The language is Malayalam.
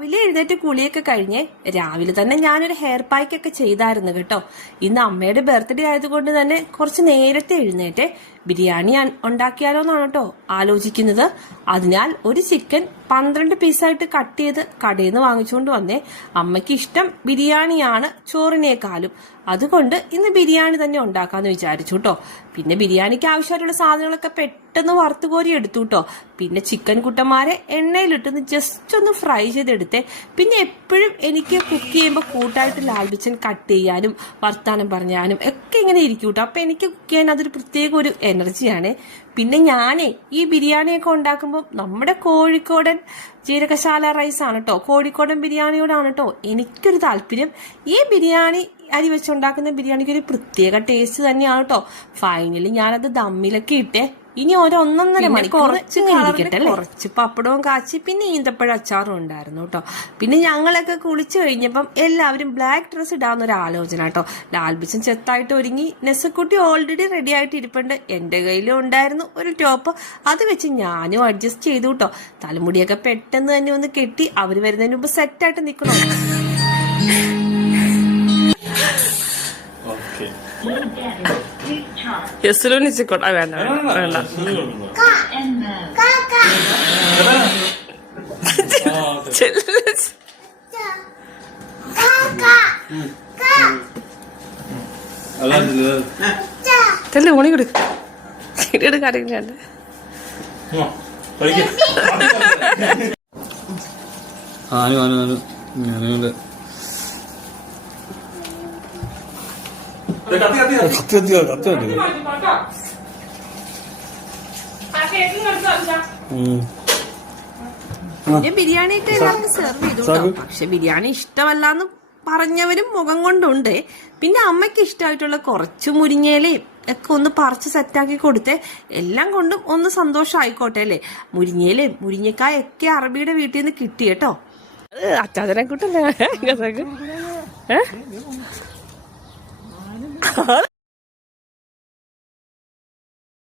രാവിലെ എഴുന്നേറ്റ് കുളിയൊക്കെ കഴിഞ്ഞ് രാവിലെ തന്നെ ഞാനൊരു ഹെയർ പായ്ക്കൊക്കെ ചെയ്തായിരുന്നു കേട്ടോ. ഇന്ന് അമ്മയുടെ ബർത്ത്ഡേ ആയതുകൊണ്ട് തന്നെ കുറച്ച് നേരത്തെ എഴുന്നേറ്റ് ബിരിയാണി ഉണ്ടാക്കിയാലോന്നാണ് കേട്ടോ ആലോചിക്കുന്നത്. അതിനാൽ ഒരു ചിക്കൻ 12 പീസായിട്ട് കട്ട് ചെയ്ത് കടയിൽ നിന്ന് വാങ്ങിച്ചുകൊണ്ട് വന്നേ. അമ്മയ്ക്ക് ഇഷ്ടം ബിരിയാണിയാണ് ചോറിനേക്കാളും. അതുകൊണ്ട് ഇന്ന് ബിരിയാണി തന്നെ ഉണ്ടാക്കാന്ന് വിചാരിച്ചു കേട്ടോ. പിന്നെ ബിരിയാണിക്ക് ആവശ്യമായിട്ടുള്ള സാധനങ്ങളൊക്കെ പെട്ടെന്ന് വറുത്തുകോരി എടുത്തു കേട്ടോ. പിന്നെ ചിക്കൻ കുട്ടന്മാരെ എണ്ണയിലിട്ടൊന്ന് ജസ്റ്റ് ഒന്ന് ഫ്രൈ ചെയ്തെടുത്തേ. പിന്നെ എപ്പോഴും എനിക്ക് കുക്ക് ചെയ്യുമ്പോൾ കൂട്ടായിട്ട് ലാൽബിച്ചൻ കട്ട് ചെയ്യാനും വർത്താനം പറഞ്ഞാനും ഒക്കെ ഇങ്ങനെ ഇരിക്കും കേട്ടോ. അപ്പൊ എനിക്ക് കുക്ക് ചെയ്യാൻ അതൊരു പ്രത്യേക ഒരു എനർജിയാണ്. പിന്നെ ഞാനേ ഈ ബിരിയാണിയൊക്കെ ഉണ്ടാക്കുമ്പോൾ നമ്മുടെ കോഴിക്കോടൻ ജീരകശാല റൈസ് ആണ് കേട്ടോ, കോഴിക്കോടൻ ബിരിയാണിയോടാണ് കേട്ടോ എനിക്കൊരു താല്പര്യം. ഈ ബിരിയാണി അരി വെച്ചുണ്ടാക്കുന്ന ബിരിയാണിക്ക് ഒരു പ്രത്യേക ടേസ്റ്റ് തന്നെയാണ് കേട്ടോ. ഫൈനലി ഞാനത് ദമ്മിലൊക്കെ ഇട്ടേ. ഇനി ഒന്നൊന്നര മണിക്കൂർ കുറച്ച് പപ്പടവും കാച്ചി പിന്നെ ഈന്തപ്പഴ അച്ചാറും ഉണ്ടായിരുന്നു കേട്ടോ. പിന്നെ ഞങ്ങളൊക്കെ കുളിച്ചു കഴിഞ്ഞപ്പം എല്ലാവരും ബ്ലാക്ക് ഡ്രസ് ഇടാന്നൊരു ആലോചന കേട്ടോ. ലാൽബിച്ചൻ ചെത്തായിട്ട് ഒരുങ്ങി, നെസക്കുട്ടി ഓൾറെഡി റെഡി ആയിട്ട് ഇരിപ്പുണ്ട്. എന്റെ കയ്യിലും ഉണ്ടായിരുന്നു ഒരു ടോപ്പ്, അത് വെച്ച് ഞാനും അഡ്ജസ്റ്റ് ചെയ്തു കേട്ടോ. തലമുടിയൊക്കെ പെട്ടെന്ന് തന്നെ ഒന്ന് കെട്ടി അവര് വരുന്നതിന് മുമ്പ് സെറ്റായിട്ട് നിൽക്കണോ. യെസ്ലോനിച്ചിക്കോട്ടെ, വേണ്ട വേണ്ട. ചെല്ലു ഓണി കൊടുക്ക കാര്യങ്ങളുണ്ട്. ബിരിയാണിയൊക്കെ എല്ലാവർക്കും സെർവ് ചെയ്തു. പക്ഷെ ബിരിയാണി ഇഷ്ടമല്ലാന്ന് പറഞ്ഞവരും മുഖം കൊണ്ടുണ്ട്. പിന്നെ അമ്മയ്ക്ക് ഇഷ്ടമായിട്ടുള്ള കുറച്ച് മുരിങ്ങയിലയും ഒക്കെ ഒന്ന് പറിച്ച് സെറ്റാക്കി കൊടുത്തേ. എല്ലാം കൊണ്ടും ഒന്ന് സന്തോഷമായിക്കോട്ടെ അല്ലേ. മുരിങ്ങയിലയും മുരിങ്ങക്കായൊക്കെ അറബിയുടെ വീട്ടിൽ നിന്ന് കിട്ടി കേട്ടോ. അച്ചാച്ചനെ കൂട്ടല്ലേ